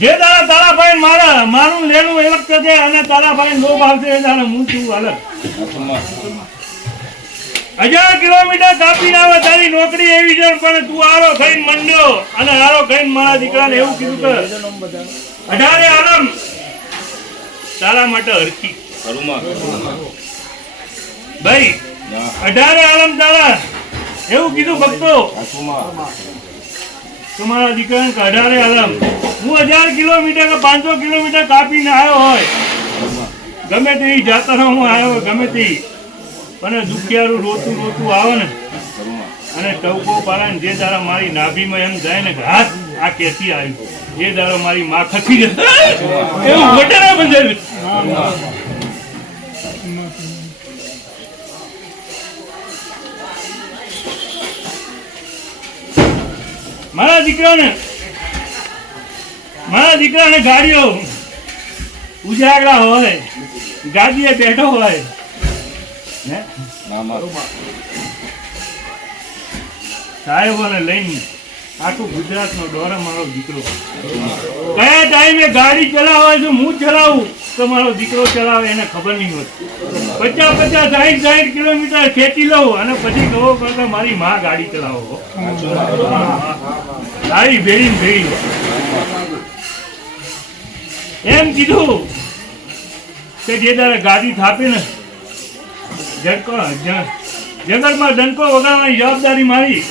જે તારા તારાભાઈ મારું લેનું અલગ છે અને તારાભાઈ નો ભાવશે એ તારે હું છું અલગ 1000 કિલોમીટર કાપી આવે તારી નોકરી એવી છે પણ તું આરો ખાઈને મંડ્યો અને આરો ખાઈને મારા દીકરાને એવું કીધું કે 18 આલમ તારા માટે હરખી ભાઈ 18 આલમ તારા એવું કીધું ભક્તો તમારા દીકરાને 18 આલમ હું 1000 કિલોમીટર કે 500 કિલોમીટર કાપીને આવ્યો હોય ગમે તે જાતર હું આવ્યો ગમે તે પણ દુખિયારું રોતું રોતું આવે ને અને ટવકો પાડે જે તારા મારી નાભીમાં એમ જાય ને કે હાથ આ કેથી આવ્યું એ તારો મારી માં ખસી જશે એવું વટેરા બંધાયું મારા દીકરાને ગાડીઓ ઉજાગરા હોય ગાડીએ બેઠો હોય સાહેબોને લઈને આખું ગુજરાતનો ડોરે મારો દીકરો કયા ટાઈમે ગાડી ચલાવે છે હું ચલાવું તો મારો દીકરો ચલાવે એને ખબર નહીં હોતી 50 60 કિલોમીટર ખેંચી લઉં અને પછી કહો કે મારી માં ગાડી ચલાવો ગાડી ભેળી એમ કીધું કે જે તારે ગાડી થાપે ને જંગલમાં ડંકો વગાડવાની જવાબદારી મારી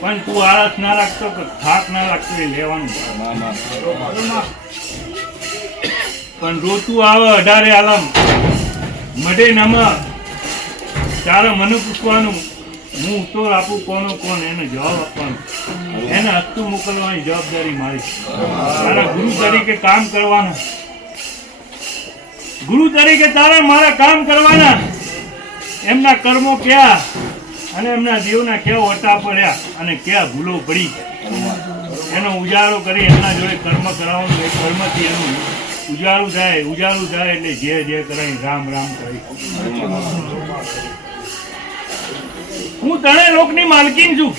પણ તું આળસ ના રાખતો કે થાક ના રાખતો એ લેવાનું પણ રોતું આવે 18 આલમ મઢે નમા તારે મને પૂછવાનું હું ઉત્તર આપું કોનો કોણ એને જવાબ આપવાનો એને હસ્તું મોકલવાની જવાબદારી મારી તારા ગુરુ તરીકે કામ કરવાના ગુરુ તરીકે તારે મારા કામ કરવાના એમના કર્મો ક્યાં અને એમના દેવના કેવા વટા પડ્યા અને ક્યાં ભૂલો પડી એનો ઉજારો કરી એમના જોડે કર્મ કરાવવાનું એ કર્મથી એનું ઉજારું થાય એટલે જે કરાય રામ રામ કરી હું તને લોકની માલકીન છું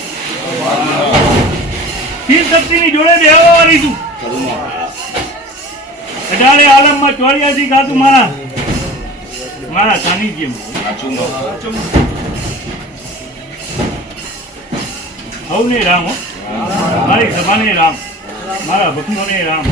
શિવ શક્તિની જોડે બેહવાની છું 18 આલમમાં 84 ગાતું મારા સાનિધ્યમાં હવને રામ મારી સભાને રામ મારા ભક્તોને રામ.